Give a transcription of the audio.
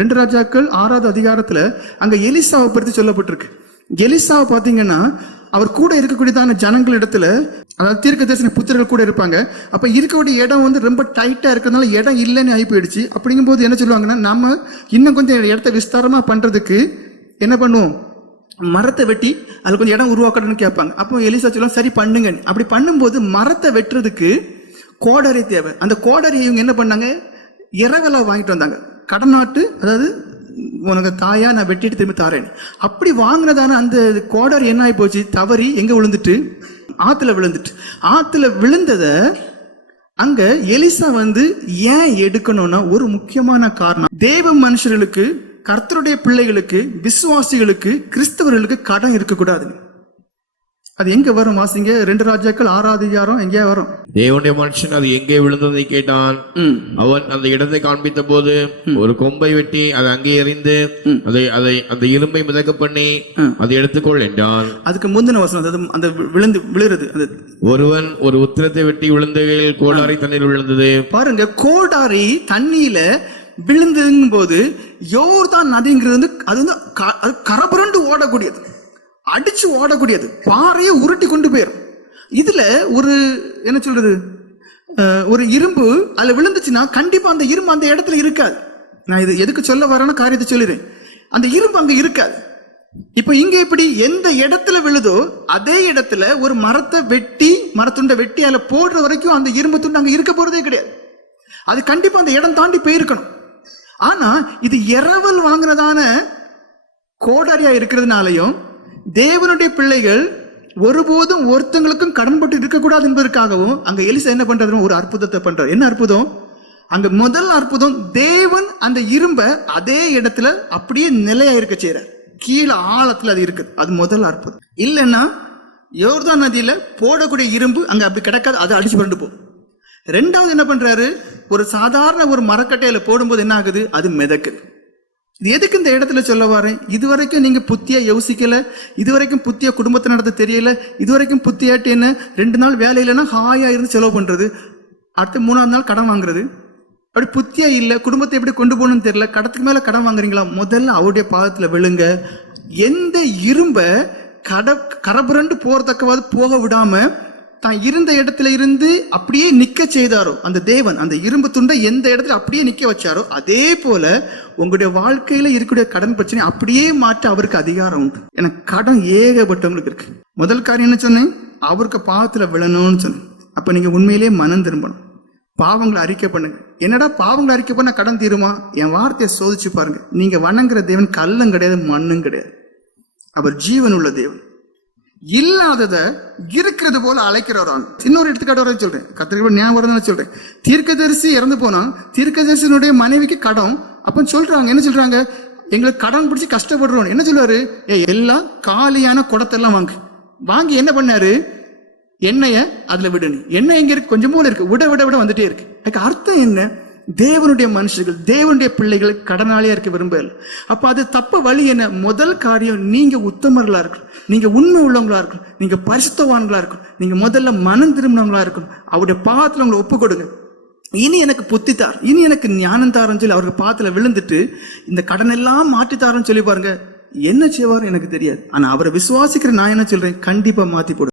ரெண்டு ராஜாக்கள் ஆறாவது அதிகாரத்துல அங்க எலிசாவை பற்றி சொல்லப்பட்டிருக்கு. எலிசாவை பாத்தீங்கன்னா அவர் கூட இருக்கக்கூடியதான ஜனங்கள் இடத்துல அதாவது தீர்க்க தரிசன புத்திரர்கள் கூட இருப்பாங்க. அப்ப இருக்கக்கூடிய இடம் வந்து ரொம்ப டைட்டா இருக்கிறதுனால இடம் இல்லைன்னு ஆகி போயிடுச்சு அப்படிங்கும்போது என்ன சொல்லுவாங்கன்னா நம்ம இன்னும் கொஞ்சம் இடத்த விஸ்தாரமா பண்றதுக்கு என்ன பண்ணுவோம்? மரத்தை வெட்டி அதுல கொஞ்சம் இடம் உருவாக்கணும்னு கேட்பாங்க. அப்போ எலிசா சொல்லுவோம் சரி பண்ணுங்க அப்படி பண்ணும்போது மரத்தை வெட்டுறதுக்கு கோடரி தேவை. அந்த கோடரியை இவங்க என்ன பண்ணாங்க? இரவலா வாங்கிட்டு வந்தாங்க. கடநாட்டு அதாவது உனக்கு தாயா நான் வெட்டிட்டு திரும்பி தாரேன். அப்படி வாங்கினதான அந்த கோடர் என்ன ஆகி போச்சு? தவறி எங்க விழுந்துட்டு? ஆத்துல விழுந்துட்டு. ஆத்துல விழுந்ததை அங்க எலிசா வந்து ஏன் எடுக்கணும்னா ஒரு முக்கியமான காரணம். தேவ மனுஷர்களுக்கு கர்த்தருடைய பிள்ளைகளுக்கு விசுவாசிகளுக்கு கிறிஸ்தவர்களுக்கு கடன் இருக்கக்கூடாது அது எங்க வரும் வாசிங்க? ரெண்டு ராஜாக்கள் ஆறாவது அதிகாரம் எங்கேயா வரும்? தேவனுடைய மனுஷன் அது எங்கே விழுந்ததை கேட்டான். அவன் அந்த இடத்தை காண்பித்த போது ஒரு கொம்பை வெட்டி அதை அங்கே எறிந்து அதை அதை அந்த இரும்பை மிதக்க பண்ணி அதை எடுத்துக்கொள் என்றான். அதுக்கு முந்தின வசனம் அந்த விழுந்து விழுறது அந்த ஒருவன் ஒரு உத்திரத்தை வெட்டி விழுந்தகையில் கோளாறை தண்ணீர் விழுந்தது. பாருங்க கோடாரி தண்ணியில விழுந்துங்கும் போது யோர்தான் நதிங்கிறது வந்து அது வந்து கரபுரண்டு ஓடக்கூடியது. அடிச்சு ஓடக்கூடியது. பாறையை உருட்டி கொண்டு போயிடும் இதுல ஒரு என்ன சொல்றது ஒரு இரும்பு அதுல விழுந்துச்சுன்னா கண்டிப்பா அந்த இரும்பு அந்த இடத்துல இருக்காது. நான் இது எதுக்கு சொல்ல வரேன்னு காரியத்தை சொல்லிடுறேன். அந்த இரும்பு அங்க இருக்காது. இப்ப இங்க இப்படி எந்த இடத்துல விழுதோ அதே இடத்துல ஒரு மரத்தை வெட்டி மரத்துண்டை வெட்டி அதுல போடுற வரைக்கும் அந்த இரும்பு துண்டு அங்க இருக்க போறதே கிடையாது. அது கண்டிப்பா அந்த இடம் தாண்டி போயிருக்கணும். ஆனா இது இரவல் வாங்குறதான கோடாரியா இருக்கிறதுனாலையும் தேவனுடைய பிள்ளைகள் ஒருபோதும் ஒருத்தங்களுக்கும் கடன்பட்டு இருக்கக்கூடாது என்பதற்காகவும் அங்க எலிசா என்ன பண்றது ஒரு அற்புதத்தை பண்றாரு. என்ன அற்புதம்? அங்க முதல் அற்புதம் தேவன் அந்த இரும்ப அதே இடத்துல அப்படியே நிலையா இருக்க செய்யறார் கீழே ஆழத்துல அது இருக்குது. அது முதல் அற்புதம். இல்லைன்னா யோர்தான் நதியில போடக்கூடிய இரும்பு அங்க அப்படி கிடக்காது. அதை அடிச்சு புரண்டு போகும். ரெண்டாவது என்ன பண்றாரு? ஒரு சாதாரண ஒரு மரக்கட்டையில போடும்போது என்ன ஆகுது? அது மிதக்குது. இது எதுக்கு இந்த இடத்துல சொல்ல வரேன்? இதுவரைக்கும் நீங்க புத்தியா யோசிக்கல இதுவரைக்கும் புத்தியா குடும்பத்தை நடத்த தெரியல இதுவரைக்கும் புத்தியாட்டு என்ன ரெண்டு நாள் வேலை இல்லைன்னா ஹாயா இருந்து செலவு பண்றது. அடுத்து மூணாவது நாள் கடன் வாங்குறது. அப்படி புத்தியா இல்லை குடும்பத்தை எப்படி கொண்டு போகணும்னு தெரியல கடத்துக்கு மேல கடன் வாங்குறீங்களா? முதல்ல அவருடைய பாதத்துல விழுங்க. எந்த இரும்ப கட கரபுரண்டு போறதக்கவாது போக விடாம தான் இருந்த இடத்துல இருந்து அப்படியே நிக்க செய்தாரோ அந்த தேவன் அந்த இரும்பு துண்டை எந்த இடத்துல அப்படியே நிக்க வச்சாரோ அதே போல உங்களுடைய வாழ்க்கையில இருக்கக்கூடிய கடன் பிரச்சனை அப்படியே மாற்ற அவருக்கு அதிகாரம் உண்டு. எனக்கு கடன் ஏகப்பட்டவங்களுக்கு இருக்கு. முதல் காரியம் என்ன சொன்னேன்? அவருக்கு பாவத்துல விழணும்னு சொன்னேன். அப்ப நீங்க உண்மையிலேயே மனம் திரும்பணும். பாவங்களை அறிக்கை பண்ணுங்க. என்னடா பாவங்களை அறிக்கை பண்ண கடன் தீருமா? என் வார்த்தையை சோதிச்சு பாருங்க. நீங்க வணங்குற தேவன் கல்லும் கிடையாது மண்ணும் கிடையாது. அவர் ஜீவன் உள்ள தேவன். இல்லாதத இருக்கிறது போல அழைக்கிறவரான் இன்னொரு எடுத்துக்காட்டு சொல்றேன். கத்திரிக்கை ஞாபகம் வருதுன்னு சொல்றேன். தீர்க்கதரிசி இறந்து போனா தீர்க்கதரிசினுடைய மனைவிக்கு கடன். அப்ப சொல்றாங்க என்ன சொல்றாங்க? எங்களுக்கு கடன் பிடிச்சி கஷ்டப்படுறோம் என்ன சொல்லுவாரு? ஏ எல்லாம் காலியான குடத்தெல்லாம் வாங்கு. வாங்கி என்ன பண்ணாரு? எண்ணெய அதுல விடணும் எண்ணெய் எங்க இருக்கு கொஞ்சம் போல இருக்கு. விட விட விட வந்துட்டே இருக்கு. அதுக்கு அர்த்தம் என்ன? தேவனுடைய மனுஷர்கள் தேவனுடைய பிள்ளைகள் கடனாளியாக இருக்க விரும்பல அப்போ அது தப்ப வழி என்ன? முதல் காரியம் நீங்கள் உத்தமர்களாக இருக்கணும். நீங்கள் உண்மை உள்ளவங்களா இருக்கணும். நீங்கள் பரிசுத்தவான்களாக இருக்கணும். நீங்கள் முதல்ல மனம் திரும்பினவங்களா இருக்கணும். அவருடைய பாதத்துல உங்களை ஒப்பு கொடுங்க. இனி எனக்கு புத்தி தார் இனி எனக்கு ஞானம் தாரன்னு சொல்லி அவருக்கு பாத்துல விழுந்துட்டு இந்த கடன் எல்லாம் மாற்றித்தாரன்னு சொல்லி பாருங்க. என்ன செய்வார் எனக்கு தெரியாது. ஆனால் அவரை விசுவாசிக்கிற நான் என்ன சொல்கிறேன் கண்டிப்பாக மாற்றி போடு